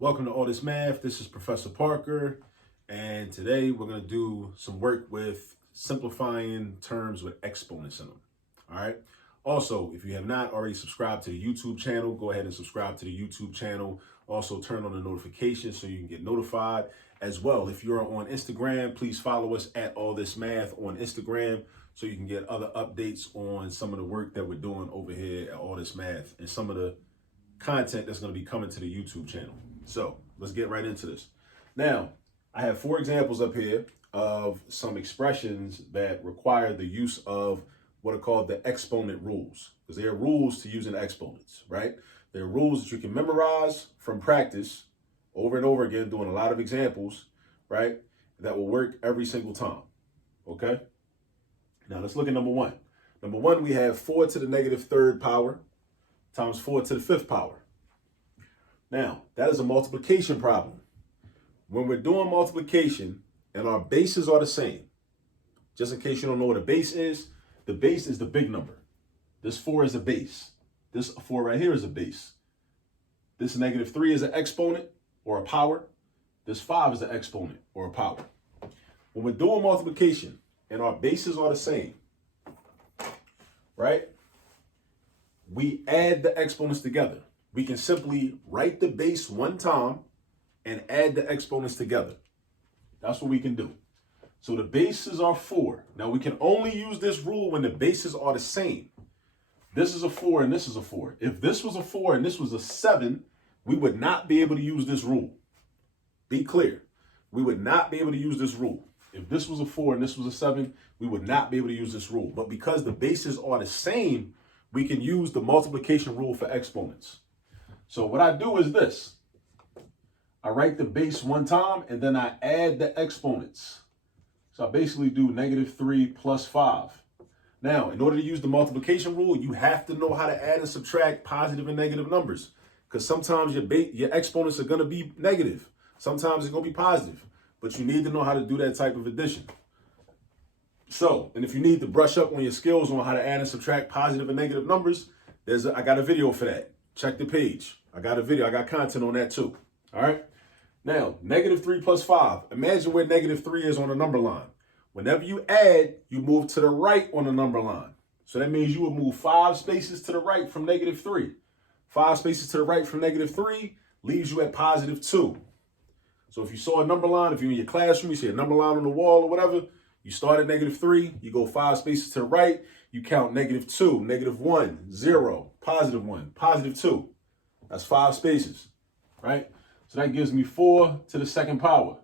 Welcome to All This Math. This is Professor Parker, and today we're going to do some work with simplifying terms with exponents in them. All right. Also, if you have not already subscribed to the YouTube channel, go ahead and subscribe to the YouTube channel. Also, turn on the notifications so you can get notified. As well, if you're on Instagram, please follow us at All This Math on Instagram so you can get other updates on some of the work that we're doing over here at All This Math and some of the content that's going to be coming to the YouTube channel. So let's get right into this. Now, I have 4 examples up here of some expressions that require the use of what are called the exponent rules, because they are rules to using exponents, right? They're rules that you can memorize from practice over and over again, doing a lot of examples, right? That will work every single time, okay? Now let's look at number 1. Number 1, we have 4 to the negative 3rd power times 4 to the 5th power. Now, that is a multiplication problem. When we're doing multiplication and our bases are the same, just in case you don't know what a base is the big number. This 4 is a base. This 4 right here is a base. This negative 3 is an exponent or a power. This 5 is an exponent or a power. When we're doing multiplication and our bases are the same, right? We add the exponents together. We can simply write the base one time and add the exponents together. That's what we can do. So the bases are 4. Now we can only use this rule when the bases are the same. This is a 4 and this is a 4. If this was a 4 and this was a 7, we would not be able to use this rule. Be clear. We would not be able to use this rule. If this was a 4 and this was a 7, we would not be able to use this rule. But because the bases are the same, we can use the multiplication rule for exponents. So what I do is this. I write the base one time and then I add the exponents. So I basically do negative 3 plus 5. Now, in order to use the multiplication rule, you have to know how to add and subtract positive and negative numbers. Because sometimes your exponents are going to be negative. Sometimes it's going to be positive. But you need to know how to do that type of addition. So, and if you need to brush up on your skills on how to add and subtract positive and negative numbers, I got a video for that. Check the page. I got a video. I got content on that too. All right. Now, negative 3 plus 5. Imagine where negative 3 is on the number line. Whenever you add, you move to the right on the number line. So that means you will move 5 spaces to the right from negative 3. 5 spaces to the right from negative 3 leaves you at positive 2. So if you saw a number line, if you're in your classroom, you see a number line on the wall or whatever, you start at negative 3, you go 5 spaces to the right, you count negative 2, negative 1, 0, positive 1, positive 2. That's 5 spaces, right? So that gives me 4 to the 2nd power.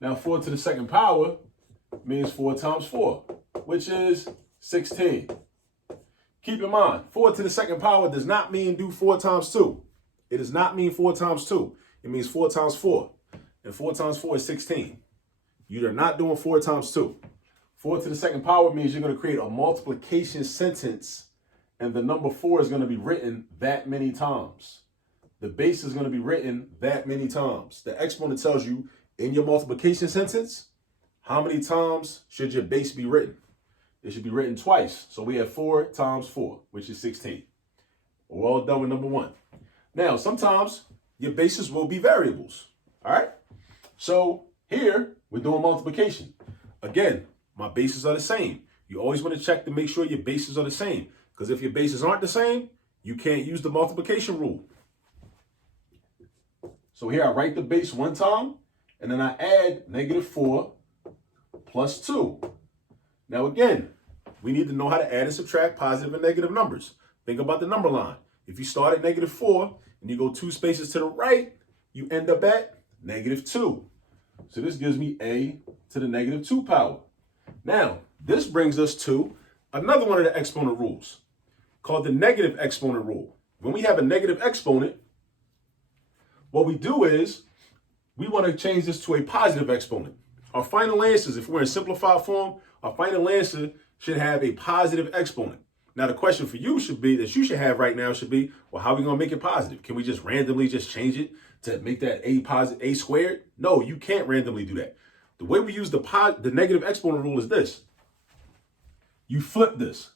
Now 4 to the 2nd power means 4 times 4, which is 16. Keep in mind, 4 to the 2nd power does not mean do 4 times 2. It does not mean 4 times 2. It means 4 times 4. And 4 times 4 is 16. You are not doing 4 times 2. 4 to the 2nd power means you're going to create a multiplication sentence, and the number 4 is going to be written that many times. The base is going to be written that many times. The exponent tells you in your multiplication sentence, how many times should your base be written? It should be written twice. So we have 4 times 4, which is 16. We're all done with number 1. Now, sometimes your bases will be variables. All right. So here we're doing multiplication. Again, my bases are the same. You always want to check to make sure your bases are the same. Because if your bases aren't the same, you can't use the multiplication rule. So here I write the base one time, and then I add negative 4 plus 2. Now again, we need to know how to add and subtract positive and negative numbers. Think about the number line. If you start at negative 4 and you go 2 spaces to the right, you end up at negative 2. So this gives me a to the negative 2 power. Now, this brings us to another one of the exponent rules called the negative exponent rule. When we have a negative exponent, what we do is we want to change this to a positive exponent. Our final answers, if we're in simplified form, our final answer should have a positive exponent. Now, the question for you should be, that you should have right now should be, well, how are we going to make it positive? Can we just randomly just change it to make that a squared? No, you can't randomly do that. The way we use the negative exponent rule is this. You flip this.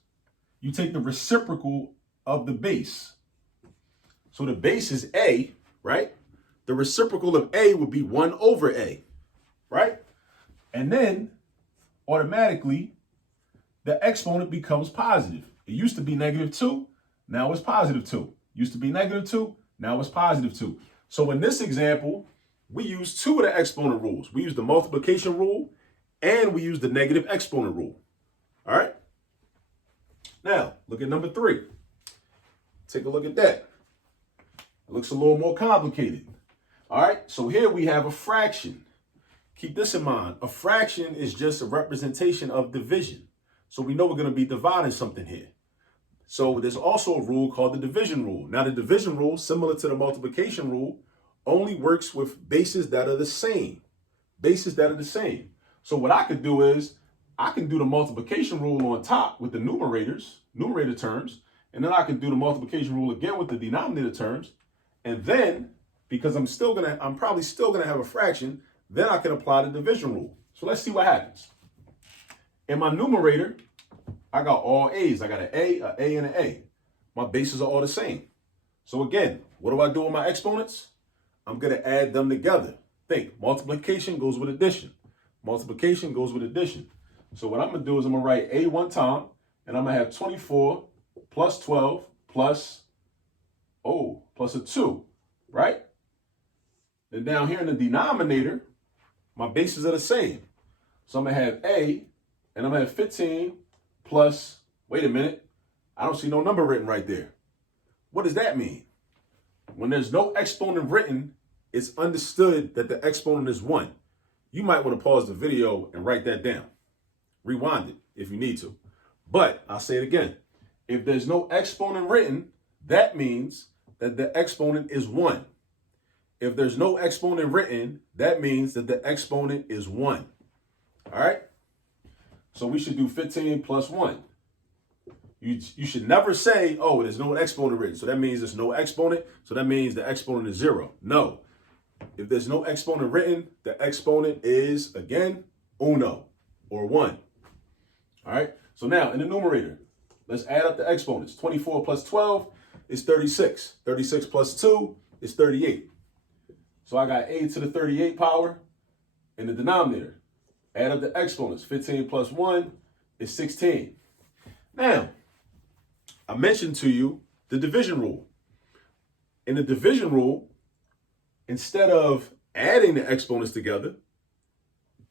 You take the reciprocal of the base. So the base is a, right? the reciprocal of A would be 1 over A, right? And then automatically the exponent becomes positive. It used to be -2, now it's +2. Used to be -2, now it's +2. So in this example, we use 2 of the exponent rules. We use the multiplication rule and we use the negative exponent rule. All right? Now, look at number 3. Take a look at that. It looks a little more complicated. All right, so here we have a fraction. Keep this in mind. A fraction is just a representation of division. So we know we're going to be dividing something here. So there's also a rule called the division rule. Now, the division rule, similar to the multiplication rule, only works with bases that are the same. Bases that are the same. So what I could do is I can do the multiplication rule on top with the numerator terms, and then I can do the multiplication rule again with the denominator terms. And then, because I'm probably still gonna have a fraction, then I can apply the division rule. So let's see what happens. In my numerator, I got all A's. I got an A, and an A. My bases are all the same. So again, what do I do with my exponents? I'm gonna add them together. Think, multiplication goes with addition. Multiplication goes with addition. So what I'm gonna do is I'm gonna write A one time, and I'm gonna have 24 plus 12 plus a 2, right? Then down here in the denominator, my bases are the same. So I'm gonna have A, and I'm gonna have 15 plus, wait a minute, I don't see no number written right there. What does that mean? When there's no exponent written, it's understood that the exponent is 1. You might want to pause the video and write that down. Rewind it if you need to. But I'll say it again. If there's no exponent written, that means that the exponent is 1. If there's no exponent written, that means that the exponent is 1. All right? So we should do 15 plus 1. You should never say, oh, there's no exponent written. So that means there's no exponent. So that means the exponent is 0. No. If there's no exponent written, the exponent is, again, uno, or 1. All right? So now, in the numerator, let's add up the exponents. 24 plus 12 is 36. 36 plus 2 is 38. So I got a to the 38 power in the denominator. Add up the exponents. 15 plus 1 is 16. Now, I mentioned to you the division rule. In the division rule, instead of adding the exponents together,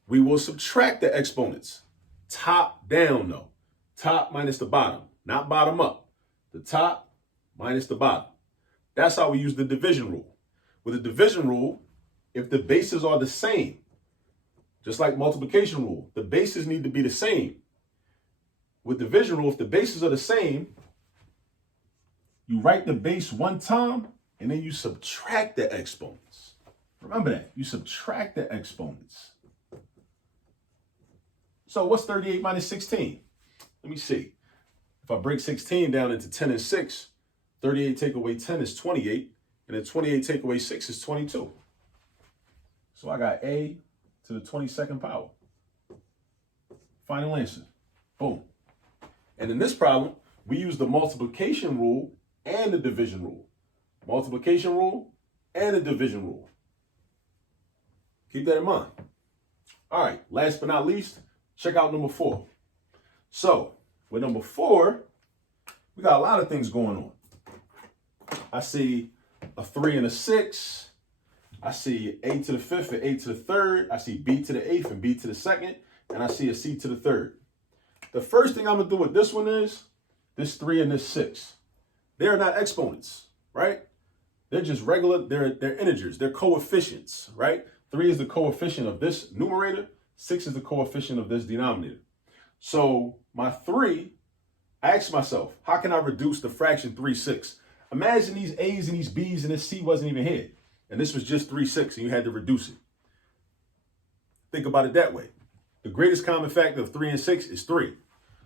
we will subtract the exponents. Top down, though. Top minus the bottom, not bottom up. The top minus the bottom. That's how we use the division rule. With the division rule, if the bases are the same, just like multiplication rule, the bases need to be the same. With division rule, if the bases are the same, you write the base one time, and then you subtract the exponents. Remember that. You subtract the exponents. So what's 38 minus 16? Let me see. If I break 16 down into 10 and 6, 38 take away 10 is 28, and then 28 take away 6 is 22. So I got a to the 22nd power. Final answer. Boom. And in this problem, we use the multiplication rule and the division rule. Multiplication rule and the division rule. Keep that in mind. All right, last but not least, check out number 4. So with number 4, we got a lot of things going on. I see a 3 and a 6. I see a to the 5th and a to the 3rd. I see b to the 8th and b to the 2nd. And I see a c to the 3rd. The first thing I'm going to do with this one is this 3 and this 6. They're not exponents, right? They're just regular, they're integers, they're coefficients, right? 3 is the coefficient of this numerator, 6 is the coefficient of this denominator. So my 3, I asked myself, how can I reduce the fraction 3/6? Imagine these A's and these B's and this C wasn't even here. And this was just 3/6 and you had to reduce it. Think about it that way. The greatest common factor of 3 and 6 is 3.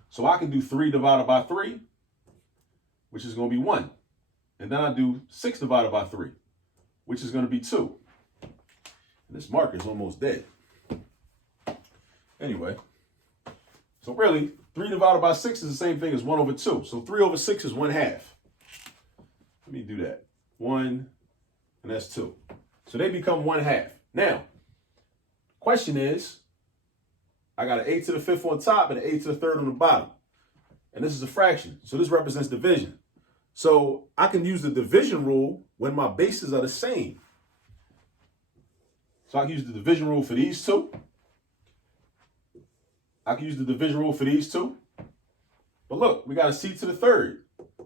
So I can do 3 divided by 3, which is going to be 1. And then I do 6 divided by 3, which is going to be 2. And this marker is almost dead. Anyway, so really, 3 divided by 6 is the same thing as 1 over 2. So 3 over 6 is 1/2. Let me do that. 1, and that's 2. So they become 1/2. Now, question is, I got an 8 to the 5th on top and an 8 to the 3rd on the bottom. And this is a fraction. So this represents division. So I can use the division rule when my bases are the same. So I can use the division rule for these two. I can use the division rule for these two. But look, we got a c to the 3rd.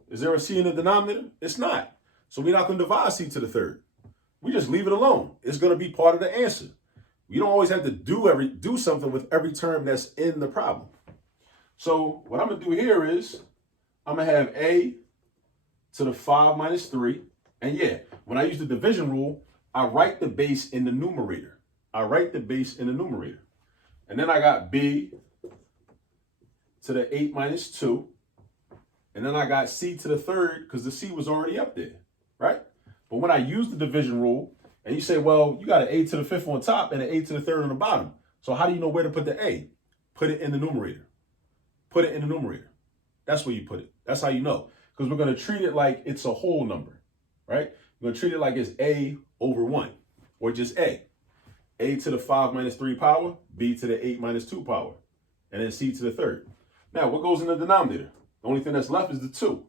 Is there a c in the denominator? It's not. So we're not going to divide c to the 3rd. We just leave it alone. It's going to be part of the answer. You don't always have to do something with every term that's in the problem. So what I'm going to do here is I'm going to have a to the 5 minus 3. And yeah, when I use the division rule, I write the base in the numerator. And then I got b to the 8 minus 2. And then I got c to the 3rd because the c was already up there, right? But when I use the division rule, and you say, well, you got an 8 to the 5th on top and an 8 to the 3rd on the bottom. So how do you know where to put the a? Put it in the numerator. That's where you put it. That's how you know. Because we're going to treat it like it's a whole number, right? We're going to treat it like it's a over 1, or just a. A to the 5 minus 3 power, b to the 8 minus 2 power, and then c to the 3rd. Now, what goes in the denominator? The only thing that's left is the 2.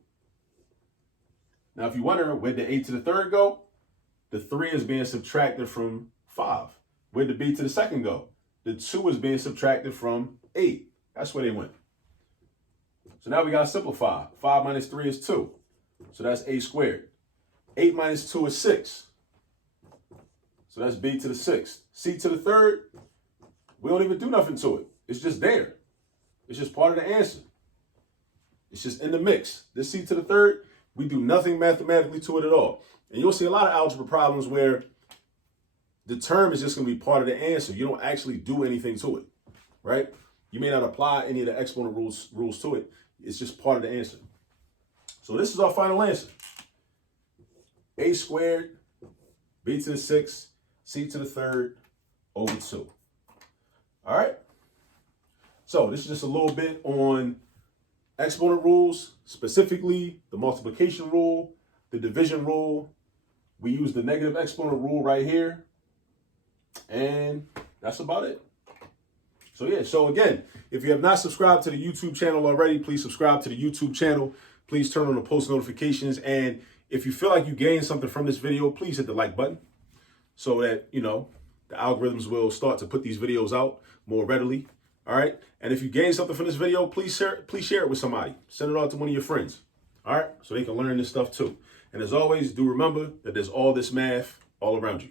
Now, if you wonder, where'd the 8 to the 3rd go? The 3 is being subtracted from 5. Where'd the b to the 2nd go? The 2 is being subtracted from 8. That's where they went. So now we got to simplify. 5 minus 3 is 2. So that's a squared. 8 minus 2 is 6. So that's b to the 6th. C to the 3rd, we don't even do nothing to it. It's just there. It's just part of the answer. It's just in the mix. This c to the 3rd, we do nothing mathematically to it at all. And you'll see a lot of algebra problems where the term is just going to be part of the answer. You don't actually do anything to it, right? You may not apply any of the exponent rules to it. It's just part of the answer. So this is our final answer. A squared, b to the 6th, c to the 3rd, over 2. All right? So this is just a little bit on exponent rules, specifically the multiplication rule, the division rule. We use the negative exponent rule right here. And that's about it. So yeah, so again, if you have not subscribed to the YouTube channel already, please subscribe to the YouTube channel. Please turn on the post notifications. And if you feel like you gained something from this video, please hit the like button so that, you know, the algorithms will start to put these videos out more readily. All right. And if you gained something from this video, please share it with somebody. Send it out to one of your friends. All right. So they can learn this stuff too. And as always, do remember that there's all this math all around you.